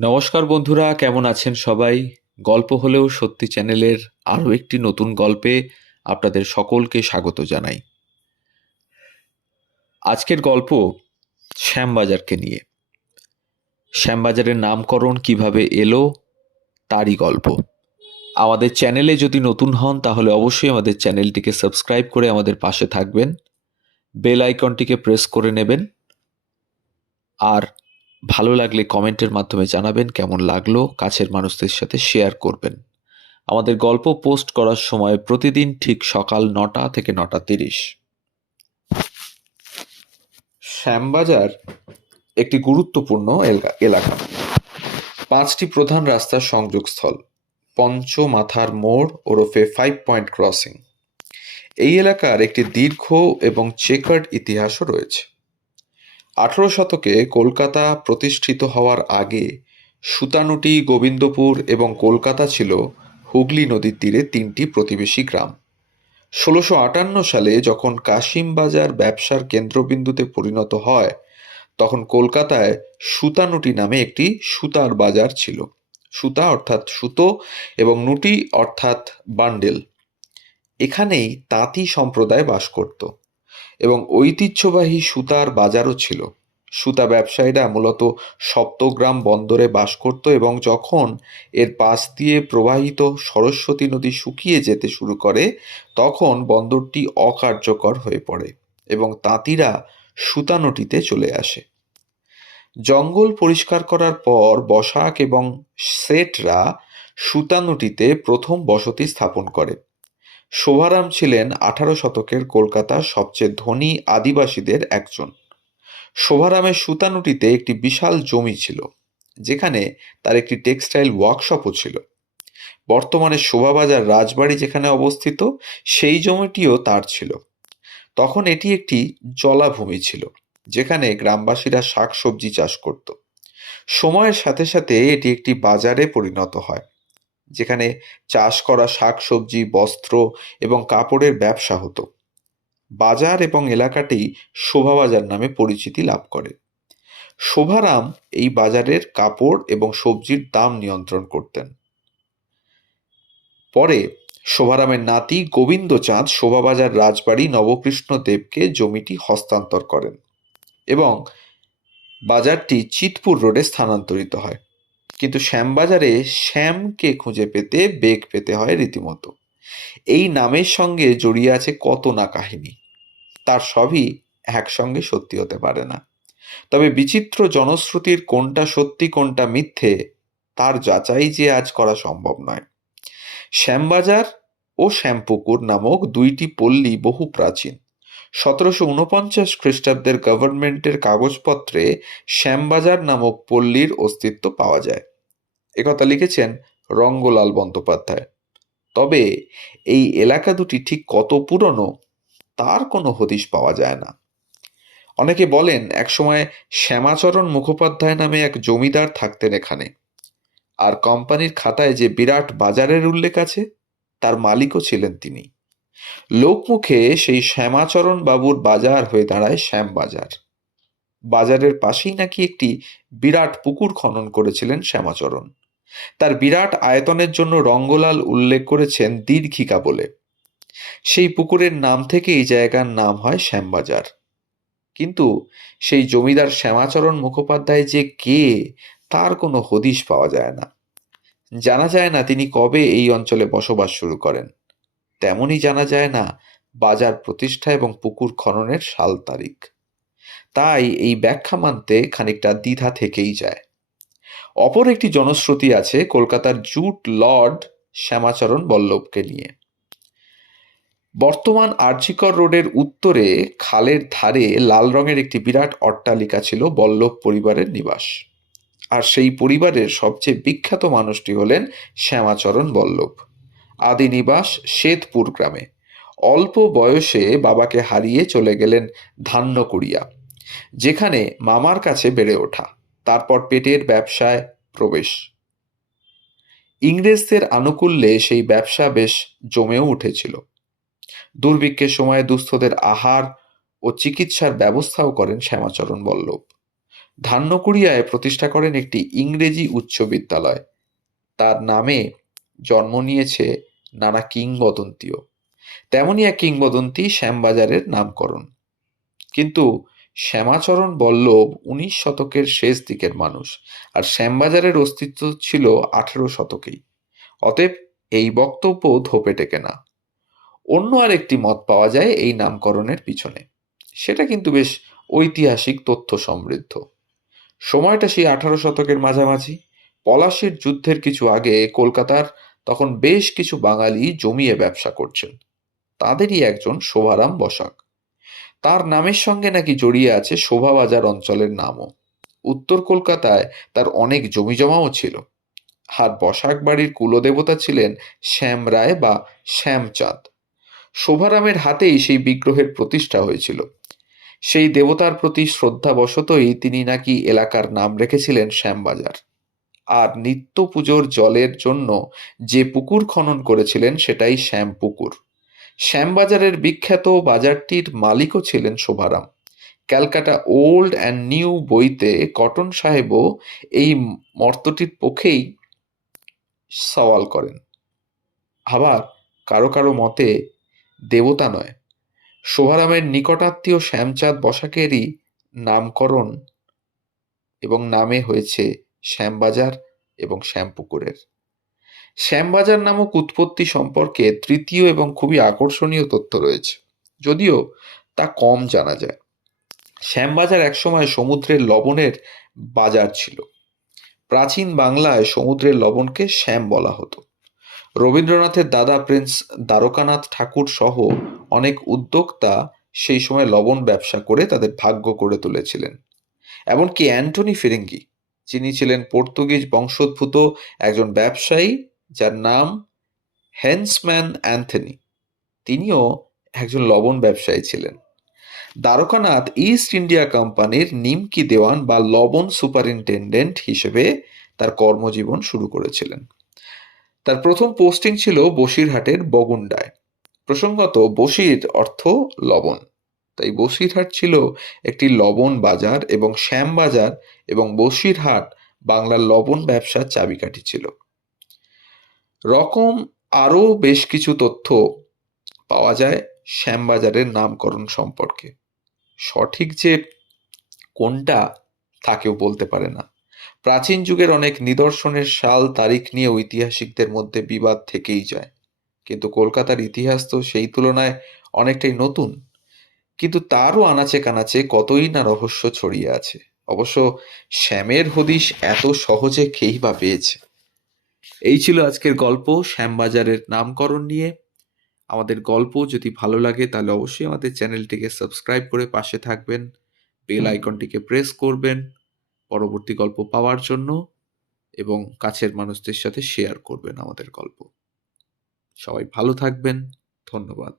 নমস্কার বন্ধুরা, কেমন আছেন সবাই? গল্প হলেও সত্যি চ্যানেলের আরও একটি নতুন গল্পে আপনাদের সকলকে স্বাগত জানাই। আজকের গল্প শ্যামবাজারকে নিয়ে। শ্যামবাজারের নামকরণ কীভাবে এলো, তারই গল্প। আমাদের চ্যানেলে যদি নতুন হন, তাহলে অবশ্যই আমাদের চ্যানেলটিকে সাবস্ক্রাইব করে আমাদের পাশে থাকবেন। বেল আইকনটিকে প্রেস করে নেবেন। আর ভালো লাগলে কমেন্টের মাধ্যমে জানাবেন কেমন লাগল, কাছের মানুষদের সাথে শেয়ার করবেন। আমাদের গল্প পোস্ট করার সময় প্রতিদিন ঠিক সকাল নটা থেকে নটা তিরিশ। শ্যামবাজার একটি গুরুত্বপূর্ণ এলকা- পাঁচটি প্রধান রাস্তার সংযোগস্থল। পঞ্চ মাথার মোড় ওরফে ফাইভ পয়েন্ট ক্রসিং এই এলাকার একটি দীর্ঘ এবং চেকার্ড ইতিহাসও রয়েছে। আঠারো শতকে কলকাতা প্রতিষ্ঠিত হওয়ার আগে সুতানুটি, গোবিন্দপুর এবং কলকাতা ছিল হুগলি নদীর তীরে তিনটি প্রতিবেশী গ্রাম। ষোলোশো আটান্ন সালে যখন কাশিমবাজার ব্যবসার কেন্দ্রবিন্দুতে পরিণত হয়, তখন কলকাতায় সুতানুটি নামে একটি সুতার বাজার ছিল। সুতা অর্থাৎ সুতো এবং নুটি অর্থাৎ বান্ডেল। এখানেই তাঁতি সম্প্রদায় বাস করত। এবং ঐতিহ্যবাহী সুতার বাজারও ছিল। সুতা ব্যবসায়ীরা মূলত সপ্তগ্রাম বন্দরে বাস করত এবং যখন এর পাশ দিয়ে প্রবাহিত সরস্বতী নদী শুকিয়ে যেতে শুরু করে, তখন বন্দরটি অকার্যকর হয়ে পড়ে এবং তাঁতিরা সুতানটিতে চলে আসে। জঙ্গল পরিষ্কার করার পর বসাক এবং সেটরা সুতানুটিতে প্রথম বসতি স্থাপন করে। শোভারাম ছিলেন আঠারো শতকের কলকাতার সবচেয়ে ধনী আদিবাসীদের একজন। শোভারামের সুতানুটিতে একটি বিশাল জমি ছিল, যেখানে তার একটি টেক্সটাইল ওয়ার্কশপও ছিল। বর্তমানে শোভাবাজার রাজবাড়ি যেখানে অবস্থিত, সেই জমিটিও তার ছিল। তখন এটি একটি জলাভূমি ছিল, যেখানে গ্রামবাসীরা শাকসবজি চাষ করত। সময়ের সাথে সাথে এটি একটি বাজারে পরিণত হয়। যেখানে চাষ করা শাকসবজি, বস্ত্র এবং কাপড়ের ব্যবসা হতো। বাজার এবং এলাকাটি শোভাবাজার নামে পরিচিতি লাভ করে। শোভারাম এই বাজারের কাপড় এবং সবজির দাম নিয়ন্ত্রণ করতেন। পরে শোভারামের নাতি গোবিন্দ চাঁদ শোভাবাজার রাজবাড়ি নবকৃষ্ণ দেবকে জমিটি হস্তান্তর করেন এবং বাজারটি চিতপুর রোডে স্থানান্তরিত হয়। কিন্তু শ্যামবাজারে শ্যামকে খুঁজে পেতে বেগ পেতে হয় রীতিমতো। এই নামের সঙ্গে জড়িয়ে আছে কত না কাহিনী। তার সবই একসঙ্গে সত্যি হতে পারে না। তবে বিচিত্র জনশ্রুতির কোনটা সত্যি, কোনটা মিথ্যে, তার যাচাই যে আজ করা সম্ভব নয়। শ্যামবাজার ও শ্যামপুকুর নামক দুইটি পল্লী বহু প্রাচীন। সতেরোশো উনপঞ্চাশ খ্রিস্টাব্দের গভর্নমেন্টের কাগজপত্রে শ্যামবাজার নামক পল্লীর অস্তিত্ব পাওয়া যায়। একথা লিখেছেন রঙ্গলাল বন্দ্যোপাধ্যায়। তবে এই এলাকা দুটি ঠিক কত পুরনো, তার কোনো হদিশ পাওয়া যায় না। অনেকে বলেন, একসময় শ্যামাচরণ মুখোপাধ্যায় নামে এক জমিদার থাকতেন এখানে। আর কোম্পানির খাতায় যে বিরাট বাজারের উল্লেখ আছে, তার মালিকও ছিলেন তিনি। লোকমুখে সেই শ্যামাচরণ বাবুর বাজার হয়ে দাঁড়ায় শ্যামবাজার। বাজারের পাশেই নাকি একটি বিরাট পুকুর খনন করেছিলেন শ্যামাচরণ। তার বিরাট আয়তনের জন্য রঙ্গলাল উল্লেখ করেছেন দীর্ঘিকা বলে। সেই পুকুরের নাম থেকে এই জায়গার নাম হয় শ্যামবাজার। কিন্তু সেই জমিদার শ্যামাচরণ মুখোপাধ্যায় যে কে, তার কোনো হদিশ পাওয়া যায় না। জানা যায় না তিনি কবে এই অঞ্চলে বসবাস শুরু করেন। তেমনই জানা যায় না বাজার প্রতিষ্ঠা এবং পুকুর খননের সাল তারিখ। তাই এই ব্যাখ্যা মানতে খানিকটা দ্বিধা থেকেই যায়। অপর একটি জনশ্রুতি আছে কলকাতার জুট লর্ড শ্যামাচরণ বল্লভকে নিয়ে। বর্তমান আরজিকর রোডের উত্তরে খালের ধারে লাল রঙের একটি বিরাট অট্টালিকা ছিল বল্লভ পরিবারের নিবাস। আর সেই পরিবারের সবচেয়ে বিখ্যাত মানুষটি হলেন শ্যামাচরণ বল্লভ। আদি নিবাস শ্বেতপুর গ্রামে। অল্প বয়সে বাবাকে হারিয়ে চলে গেলেন ধান্যকুড়িয়া, যেখানে মামার কাছে বেড়ে ওঠা, তারপর পেটের ব্যবসায় প্রবেশ। ইংরেজদের আনুকূল্যে সেই ব্যবসা বেশ জমেও উঠেছিল। দুর্ভিক্ষের সময় দুস্থদের আহার ও চিকিৎসার ব্যবস্থাও করেন শ্যামাচরণ বল্লভ। ধান্যকুড়িয়ায় প্রতিষ্ঠা করেন একটি ইংরেজি উচ্চ বিদ্যালয়। তার নামে জন্ম নিয়েছে নানা কিংবদন্তিও। তেমনই এক কিংবদন্তি শ্যামবাজারের নামকরণ। কিন্তু শ্যামাচরণ বল্লভ উনিশ শতকের শেষ দিকের মানুষ আর শ্যামবাজারের অস্তিত্ব ছিল আঠেরো শতকেই। অতএব এই বক্তব্য ধোপে টেকে না। অন্য আর একটি মত পাওয়া যায় এই নামকরণের পিছনে। সেটা কিন্তু বেশ ঐতিহাসিক তথ্য সমৃদ্ধ। সময়টা সেই আঠারো শতকের মাঝামাঝি। পলাশির যুদ্ধের কিছু আগে কলকাতার তখন বেশ কিছু বাঙালি জমিয়ে ব্যবসা করছেন। তাদেরই একজন শোভারাম বসাক। তার নামের সঙ্গে নাকি জড়িয়ে আছে শোভাবাজার অঞ্চলের নামও। উত্তর কলকাতায় তার অনেক জমিজমাও ছিল। আর বসাক বাড়ির কুলদেবতা ছিলেন শ্যাম রায় বা শ্যামচাঁদ। শোভারামের হাতেই সেই বিগ্রহের প্রতিষ্ঠা হয়েছিল। সেই দেবতার প্রতি শ্রদ্ধাবশতই তিনি নাকি এলাকার নাম রেখেছিলেন শ্যামবাজার। আর নিত্য পুজোর জলের জন্য যে পুকুর খনন করেছিলেন সেটাই শ্যাম পুকুর। শ্যামবাজারের বিখ্যাত বাজারটির মালিকও ছিলেন Shobharam. Calcutta old and new বইতে কটন সাহেবও এই মর্তটির পক্ষেই সওয়াল করেন। আবার কারও কারও মতে দেবতা নয়। শোভারামের নিকটাত্মীয় শ্যামচাঁদ বসাকেরই নামকরণ এবং নামে হয়েছে শ্যামবাজার এবং শ্যামপুকুরের। শ্যামবাজার নামক উৎপত্তি সম্পর্কে তৃতীয় এবং খুবই আকর্ষণীয় তথ্য রয়েছে, যদিও তা কম জানা যায়। শ্যামবাজার একসময় সমুদ্রের লবণের বাজার ছিল। প্রাচীন বাংলায় সমুদ্রের লবণকে শ্যাম বলা হতো। রবীন্দ্রনাথের দাদা প্রিন্স দ্বারকানাথ ঠাকুর সহ অনেক উদ্যোক্তা সেই সময় লবণ ব্যবসা করে তাদের ভাগ্য করে তুলেছিলেন। এমনকি অ্যান্টনি ফিরিঙ্গি যিনি ছিলেন পর্তুগিজ বংশোদ্ভূত একজন ব্যবসায়ী যার নাম হেন্সম্যান অ্যান্থনি। তিনিও একজন লবণ ব্যবসায়ী ছিলেন। দ্বারকানাথ ইস্ট ইন্ডিয়া কোম্পানির নিমকি দেওয়ান বা লবণ সুপারিনটেন্ডেন্ট হিসেবে তার কর্মজীবন শুরু করেছিলেন। তার প্রথম পোস্টিং ছিল বসিরহাটের বগুন্ডায়। প্রসঙ্গত বসির অর্থ লবণ। তাই বসিরহাট ছিল একটি লবণ বাজার এবং শ্যামবাজার এবং বসিরহাট বাংলার লবণ ব্যবসার চাবিকাঠি ছিল। রকম আরও বেশ কিছু তথ্য পাওয়া যায় শ্যামবাজারের নামকরণ সম্পর্কে। সঠিক যে কোনটা তা কেউ বলতে পারে না। প্রাচীন যুগের অনেক নিদর্শনের সাল তারিখ নিয়ে ঐতিহাসিকদের মধ্যে বিবাদ থেকেই যায়। কিন্তু কলকাতার ইতিহাস তো সেই তুলনায় অনেকটাই নতুন। কিন্তু তারও আনাচে কানাচে কতই না রহস্য ছড়িয়ে আছে। অবশ্য শ্যামের হদিশ এত সহজে খেই বা পেয়েছে? এই ছিল আজকের গল্প শ্যামবাজারের নামকরণ নিয়ে। আমাদের গল্প যদি ভালো লাগে তাহলে অবশ্যই আমাদের চ্যানেলটিকে সাবস্ক্রাইব করে পাশে থাকবেন, বেল আইকনটিকে প্রেস করবেন পরবর্তী গল্প পাওয়ার জন্য এবং কাছের মানুষদের সাথে শেয়ার করবেন আমাদের গল্প। সবাই ভালো থাকবেন, ধন্যবাদ।